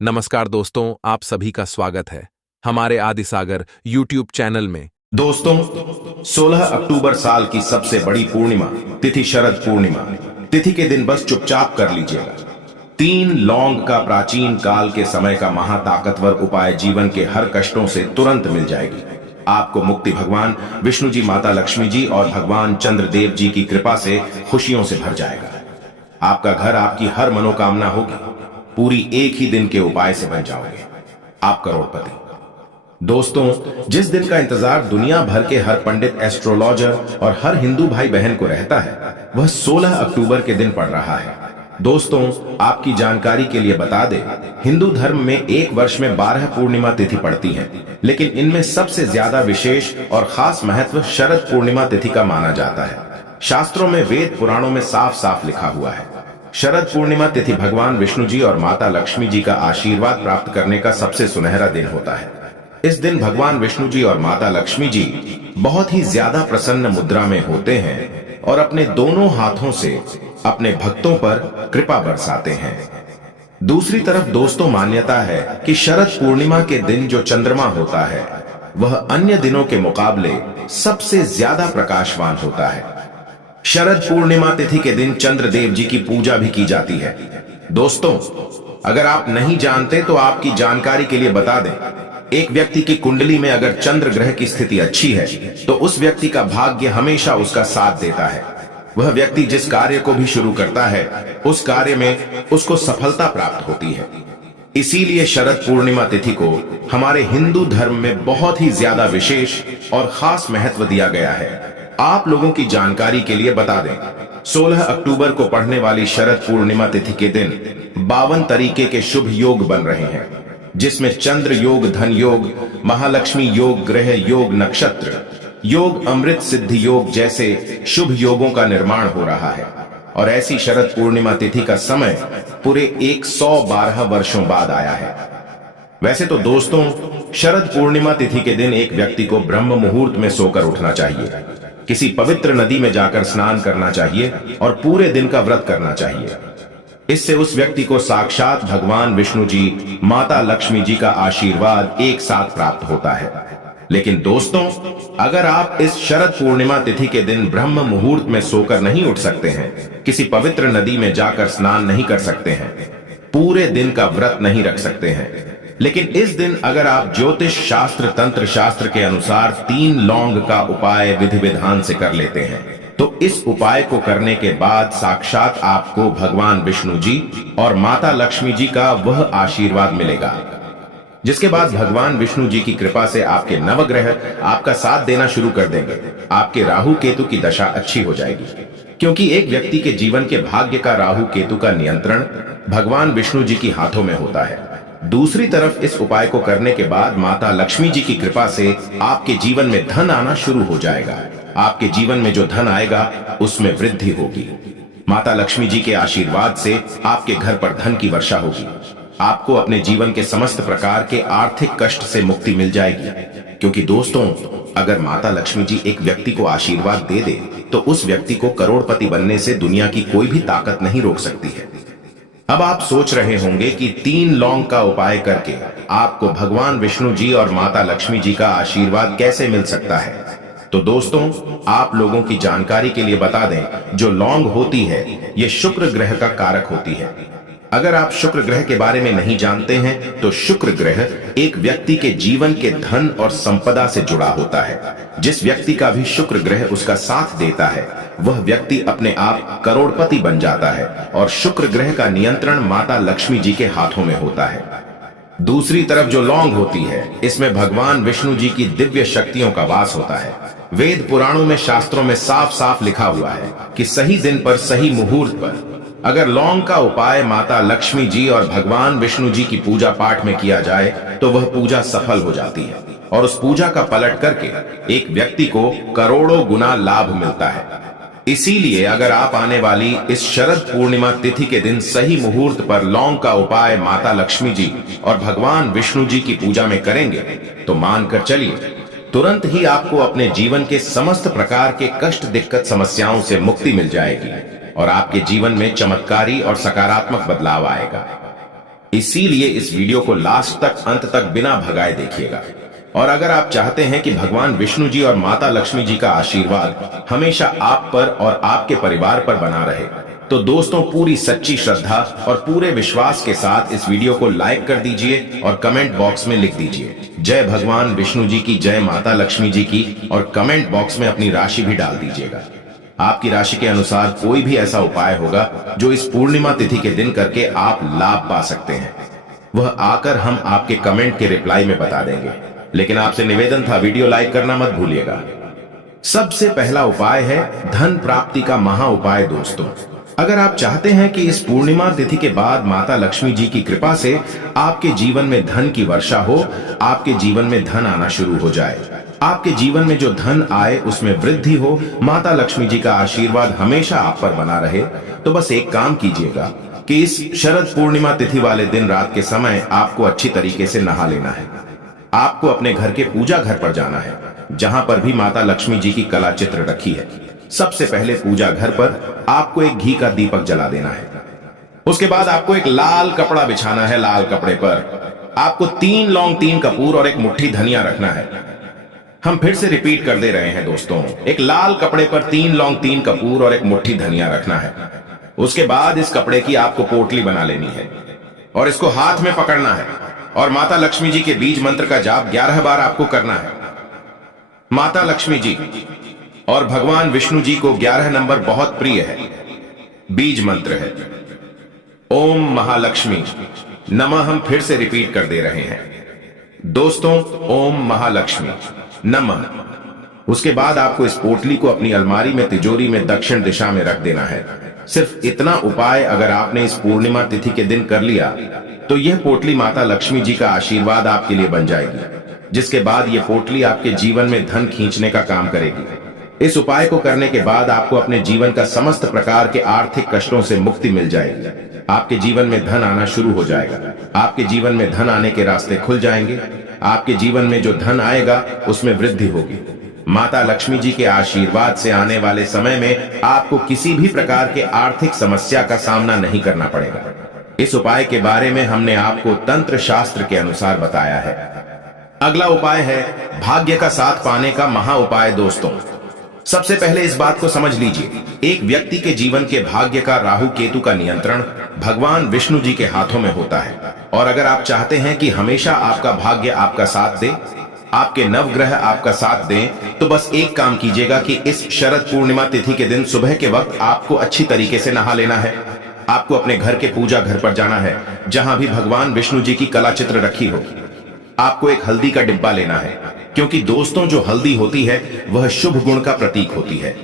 नमस्कार दोस्तों, आप सभी का स्वागत है हमारे आदिसागर यूट्यूब चैनल में। दोस्तों, 16 अक्टूबर साल की सबसे बड़ी पूर्णिमा तिथि शरद पूर्णिमा तिथि के दिन बस चुपचाप कर लीजिएगा। 3 लौंग का प्राचीन काल के समय का महाताकतवर उपाय जीवन के हर कष्टों से तुरंत मिल जाएगी। आपको मुक्ति भगवान विष्णु जी, माता लक्ष्मी जी और भगवान चंद्रदेव जी की कृपा से खुशियों से भर जाएगा। आपका घर, आपकी हर मनोकामना होगी पूरी एक ही दिन के उपाय से बन जाओगे आप करोड़पति। दोस्तों, जिस दिन का इंतजार दुनिया भर के हर पंडित, एस्ट्रोलॉजर और हर हिंदू भाई बहन को रहता है, वह 16 अक्टूबर के दिन पड़ रहा है। दोस्तों, आपकी जानकारी के लिए बता दें, हिंदू धर्म में एक वर्ष में 12 पूर्णिमा तिथि पड़ती है, लेकिन इनमें सबसे ज्यादा विशेष और खास महत्व शरद पूर्णिमा तिथि का माना जाता है। शास्त्रों में, वेद पुराणों में साफ साफ लिखा हुआ है, शरद पूर्णिमा तिथि भगवान विष्णु जी और माता लक्ष्मी जी का आशीर्वाद प्राप्त करने का सबसे सुनहरा दिन होता है। इस दिन भगवान विष्णु जी और माता लक्ष्मी जी बहुत ही ज्यादा प्रसन्न मुद्रा में होते हैं और अपने दोनों हाथों से अपने भक्तों पर कृपा बरसाते हैं। दूसरी तरफ दोस्तों, मान्यता है कि शरद पूर्णिमा के दिन जो चंद्रमा होता है, वह अन्य दिनों के मुकाबले सबसे ज्यादा प्रकाशवान होता है। शरद पूर्णिमा तिथि के दिन चंद्रदेव जी की पूजा भी की जाती है। दोस्तों, अगर आप नहीं जानते तो आपकी जानकारी के लिए बता दें, एक व्यक्ति की कुंडली में अगर चंद्र ग्रह की स्थिति अच्छी है तो उस व्यक्ति का भाग्य हमेशा उसका साथ देता है। वह व्यक्ति जिस कार्य को भी शुरू करता है, उस कार्य में उसको सफलता प्राप्त होती है। इसीलिए शरद पूर्णिमा तिथि को हमारे हिंदू धर्म में बहुत ही ज्यादा विशेष और खास महत्व दिया गया है। आप लोगों की जानकारी के लिए बता दें, 16 अक्टूबर को पड़ने वाली शरद पूर्णिमा तिथि के दिन 52 तरीके के शुभ योग बन रहे हैं, जिसमें चंद्र योग, धन योग, महालक्ष्मी योग, ग्रह योग, नक्षत्र योग, अमृत सिद्धि योग जैसे शुभ योगों का निर्माण हो रहा है। और ऐसी शरद पूर्णिमा तिथि का समय पूरे 112 वर्षों बाद आया है। वैसे तो दोस्तों, शरद पूर्णिमा तिथि के दिन एक व्यक्ति को ब्रह्म मुहूर्त में सोकर उठना चाहिए, किसी पवित्र नदी में जाकर स्नान करना चाहिए और पूरे दिन का व्रत करना चाहिए। इससे उस व्यक्ति को साक्षात भगवान विष्णु जी, माता लक्ष्मी जी का आशीर्वाद एक साथ प्राप्त होता है। लेकिन दोस्तों, अगर आप इस शरद पूर्णिमा तिथि के दिन ब्रह्म मुहूर्त में सोकर नहीं उठ सकते हैं, किसी पवित्र नदी में जाकर स्नान नहीं कर सकते हैं, पूरे दिन का व्रत नहीं रख सकते हैं, लेकिन इस दिन अगर आप ज्योतिष शास्त्र, तंत्र शास्त्र के अनुसार 3 लौंग का उपाय विधि विधान से कर लेते हैं, तो इस उपाय को करने के बाद साक्षात आपको भगवान विष्णु जी और माता लक्ष्मी जी का वह आशीर्वाद मिलेगा, जिसके बाद भगवान विष्णु जी की कृपा से आपके नवग्रह आपका साथ देना शुरू कर देंगे। आपके राहु केतु की दशा अच्छी हो जाएगी, क्योंकि एक व्यक्ति के जीवन के भाग्य का राहु केतु का नियंत्रण भगवान विष्णु जी की हाथों में होता है। दूसरी तरफ इस उपाय को करने के बाद माता लक्ष्मी जी की कृपा से आपके जीवन में धन आना शुरू हो जाएगा। आपके जीवन में जो धन आएगा उसमें वृद्धि होगी। माता लक्ष्मी जी के आशीर्वाद से आपके घर पर धन की वर्षा होगी। आपको अपने जीवन के समस्त प्रकार के आर्थिक कष्ट से मुक्ति मिल जाएगी, क्योंकि दोस्तों, अगर माता लक्ष्मी जी एक व्यक्ति को आशीर्वाद दे दे तो उस व्यक्ति को करोड़पति बनने से दुनिया की कोई भी ताकत नहीं रोक सकती है। अब आप सोच रहे होंगे कि 3 लौंग का उपाय करके आपको भगवान विष्णु जी और माता लक्ष्मी जी का आशीर्वाद कैसे मिल सकता है। तो दोस्तों, आप लोगों की जानकारी के लिए बता दें, जो लौंग होती है, ये शुक्र ग्रह का कारक होती है। अगर आप शुक्र ग्रह के बारे में नहीं जानते हैं, तो शुक्र ग्रह एक व्यक्ति के जीवन के धन और संपदा से जुड़ा होता है। जिस व्यक्ति का भी शुक्र ग्रह उसका साथ देता है, वह व्यक्ति अपने आप करोड़पति बन जाता है और शुक्र ग्रह का नियंत्रण माता लक्ष्मी जी के हाथों में होता है। दूसरी तरफ जो लौंग होती है, इसमें भगवान विष्णु जी की दिव्य शक्तियों का वास होता है। वेद पुराणों में, शास्त्रों में साफ साफ लिखा हुआ है कि सही दिन पर, सही मुहूर्त पर अगर लौंग का उपाय माता लक्ष्मी जी और भगवान विष्णु जी की पूजा पाठ में किया जाए तो वह पूजा सफल हो जाती है और उस पूजा का पलट करके एक व्यक्ति को करोड़ों गुना लाभ मिलता है। इसीलिए अगर आप आने वाली इस शरद पूर्णिमा तिथि के दिन सही मुहूर्त पर लौंग का उपाय माता लक्ष्मी जी और भगवान विष्णु जी की पूजा में करेंगे, तो मानकर चलिए, तुरंत ही आपको अपने जीवन के समस्त प्रकार के कष्ट, दिक्कत, समस्याओं से मुक्ति मिल जाएगी और आपके जीवन में चमत्कारी और सकारात्मक बदलाव आएगा। इसीलिए इस वीडियो को लास्ट तक, अंत तक बिना भगाए देखिएगा। और अगर आप चाहते हैं कि भगवान विष्णु जी और माता लक्ष्मी जी का आशीर्वाद हमेशा आप पर और आपके परिवार पर बना रहे, तो दोस्तों पूरी सच्ची श्रद्धा और पूरे विश्वास के साथ इस वीडियो को लाइक कर दीजिए और कमेंट बॉक्स में लिख दीजिए जय भगवान विष्णु जी की, जय माता लक्ष्मी जी की, और कमेंट बॉक्स में अपनी राशि भी डाल दीजिएगा। आपकी राशि के अनुसार कोई भी ऐसा उपाय होगा जो इस पूर्णिमा तिथि के दिन करके आप लाभ पा सकते हैं, वह आकर हम आपके कमेंट के रिप्लाई में बता देंगे। लेकिन आपसे निवेदन था, वीडियो लाइक करना मत भूलिएगा। सबसे पहला उपाय है धन प्राप्ति का महा उपाय। दोस्तों, अगर आप चाहते हैं कि इस पूर्णिमा तिथि के बाद माता लक्ष्मी जी की कृपा से आपके जीवन में धन की वर्षा हो, आपके जीवन में धन आना शुरू हो जाए, आपके जीवन में जो धन आए उसमें वृद्धि हो, माता लक्ष्मी जी का आशीर्वाद हमेशा आप पर बना रहे, तो बस एक काम कीजिएगा कि इस शरद पूर्णिमा तिथि वाले दिन रात के समय आपको अच्छी तरीके से नहा लेना है। आपको अपने घर के पूजा घर पर जाना है, जहां पर भी माता लक्ष्मी जी की कला चित्र रखी है। सबसे पहले पूजा घर पर आपको एक घी का दीपक जला देना है। उसके बाद आपको एक लाल कपड़ा बिछाना है। लाल कपड़े पर आपको 3 लौंग, 3 कपूर और एक मुट्ठी धनिया रखना है। हम फिर से रिपीट कर दे रहे हैं दोस्तों, एक लाल कपड़े पर 3 लौंग, 3 कपूर और एक मुट्ठी धनिया रखना है। उसके बाद इस कपड़े की आपको पोटली बना लेनी है और इसको हाथ में पकड़ना है और माता लक्ष्मी जी के बीज मंत्र का जाप 11 बार आपको करना है। माता लक्ष्मी जी और भगवान विष्णु जी को 11 नंबर बहुत प्रिय है। बीज मंत्र है ओम महालक्ष्मी नमः। हम फिर से रिपीट कर दे रहे हैं दोस्तों, ओम महालक्ष्मी नमः। उसके बाद आपको इस पोटली को अपनी अलमारी में, तिजोरी में दक्षिण दिशा में रख देना है। सिर्फ इतना उपाय अगर आपने इस पूर्णिमा तिथि के दिन कर लिया तो यह पोटली माता लक्ष्मी जी का आशीर्वाद आपके लिए बन जाएगी, जिसके बाद यह पोटली आपके जीवन में धन खींचने का काम करेगी। इस उपाय को करने के बाद आपको अपने जीवन का समस्त प्रकार के आर्थिक कष्टों से मुक्ति मिल जाएगी। आपके जीवन में धन आना शुरू हो जाएगा। आपके जीवन में धन आने के रास्ते खुल जाएंगे। आपके जीवन में जो धन आएगा उसमें वृद्धि होगी। माता लक्ष्मी जी के आशीर्वाद से आने वाले समय में आपको किसी भी प्रकार के आर्थिक समस्या का सामना नहीं करना पड़ेगा। इस उपाय के बारे में हमने आपको तंत्र शास्त्र के अनुसार बताया है। अगला उपाय है भाग्य का साथ पाने का महा उपाय। दोस्तों, सबसे पहले इस बात को समझ लीजिए, एक व्यक्ति के जीवन के भाग्य का राहु केतु का नियंत्रण भगवान विष्णु जी के हाथों में होता है। और अगर आप चाहते हैं कि हमेशा आपका भाग्य आपका साथ दे, आपके नवग्रह आपका साथ दें, तो बस एक काम कीजिएगा कि इस शरद पूर्णिमा तिथि के दिन सुबह के वक्त आपको अच्छी तरीके से नहा लेना है। आपको अपने घर के पूजा घर पर जाना है, जहां भी भगवान विष्णु जी की कला चित्र रखी हो। आपको एक हल्दी का डिब्बा लेना है, क्योंकि दोस्तों जो हल्दी होती है वह शुभ गुण का प्रतीक होती है।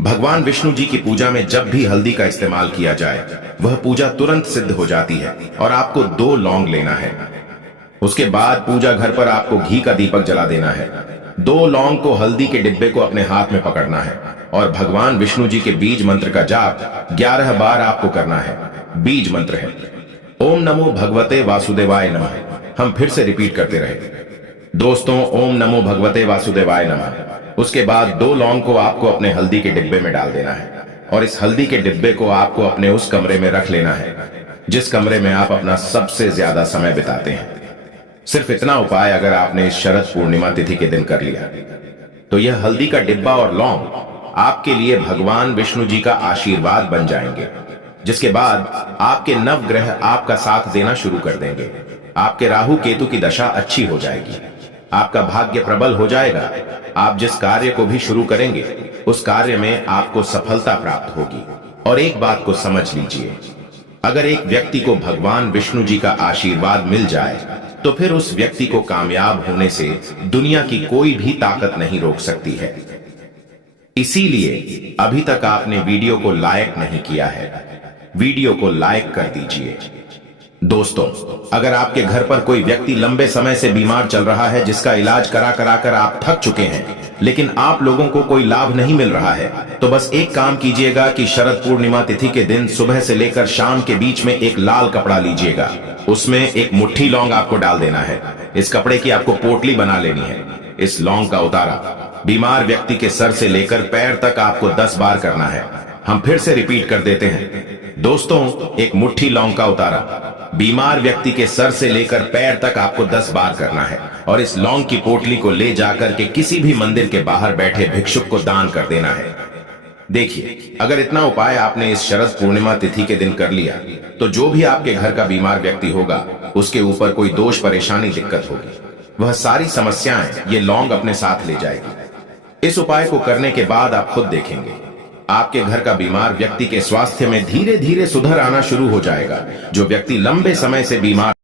भगवान विष्णु जी की पूजा में जब भी हल्दी का इस्तेमाल किया जाए वह पूजा तुरंत सिद्ध हो जाती है। और आपको 2 लौंग लेना है। उसके बाद पूजा घर पर आपको घी का दीपक जला देना है। 2 लौंग को हल्दी के डिब्बे को अपने हाथ में पकड़ना है और भगवान विष्णु जी के बीज मंत्र का जाप 11 बार आपको करना है। बीज मंत्र है ओम नमो भगवते वासुदेवाय नमः। हम फिर से रिपीट करते रहे दोस्तों, ओम नमो भगवते वासुदेवाय नमः। उसके बाद 2 लौंग को आपको अपने हल्दी के डिब्बे में डाल देना है और इस हल्दी के डिब्बे को आपको अपने उस कमरे में रख लेना है जिस कमरे में आप अपना सबसे ज्यादा समय बिताते हैं। सिर्फ इतना उपाय अगर आपने इस शरद पूर्णिमा तिथि के दिन कर लिया तो यह हल्दी का डिब्बा और लौंग आपके लिए भगवान विष्णु जी का आशीर्वाद बन जाएंगे, जिसके बाद आपके नवग्रह आपका साथ देना शुरू कर देंगे। आपके राहु केतु की दशा अच्छी हो जाएगी। आपका भाग्य प्रबल हो जाएगा। आप जिस कार्य को भी शुरू करेंगे उस कार्य में आपको सफलता प्राप्त होगी। और एक बात को समझ लीजिए, अगर एक व्यक्ति को भगवान विष्णु जी का आशीर्वाद मिल जाए तो फिर उस व्यक्ति को कामयाब होने से दुनिया की कोई भी ताकत नहीं रोक सकती है। इसीलिए अभी तक आपने वीडियो को लाइक नहीं किया है, वीडियो को लाइक कर दीजिए। दोस्तों, अगर आपके घर पर कोई व्यक्ति लंबे समय से बीमार चल रहा है, जिसका इलाज करा करा कर आप थक चुके हैं, लेकिन आप लोगों को कोई लाभ नहीं मिल रहा है, तो बस एक काम कीजिएगा कि शरद पूर्णिमा तिथि के दिन सुबह से लेकर शाम के बीच में एक लाल कपड़ा लीजिएगा। उसमें एक मुट्ठी लौंग आपको डाल देना है। इस कपड़े की आपको पोटली बना लेनी है। इस लौंग का उतारा बीमार व्यक्ति के सर से लेकर पैर तक आपको 10 बार करना है। हम फिर से रिपीट कर देते हैं दोस्तों, एक मुट्ठी लौंग का उतारा बीमार व्यक्ति के सर से लेकर पैर तक आपको 10 बार करना है और इस लौंग की पोटली को ले जाकर के किसी भी मंदिर के बाहर बैठे भिक्षुक को दान कर देना है। देखिए, अगर इतना उपाय आपने इस शरद पूर्णिमा तिथि के दिन कर लिया तो जो भी आपके घर का बीमार व्यक्ति होगा उसके ऊपर कोई दोष परेशानी दिक्कत होगी, वह सारी समस्याएं ये लौंग अपने साथ ले जाएगी। इस उपाय को करने के बाद आप खुद देखेंगे आपके घर का बीमार व्यक्ति के स्वास्थ्य में धीरे धीरे सुधार आना शुरू हो जाएगा। जो व्यक्ति लंबे समय से बीमार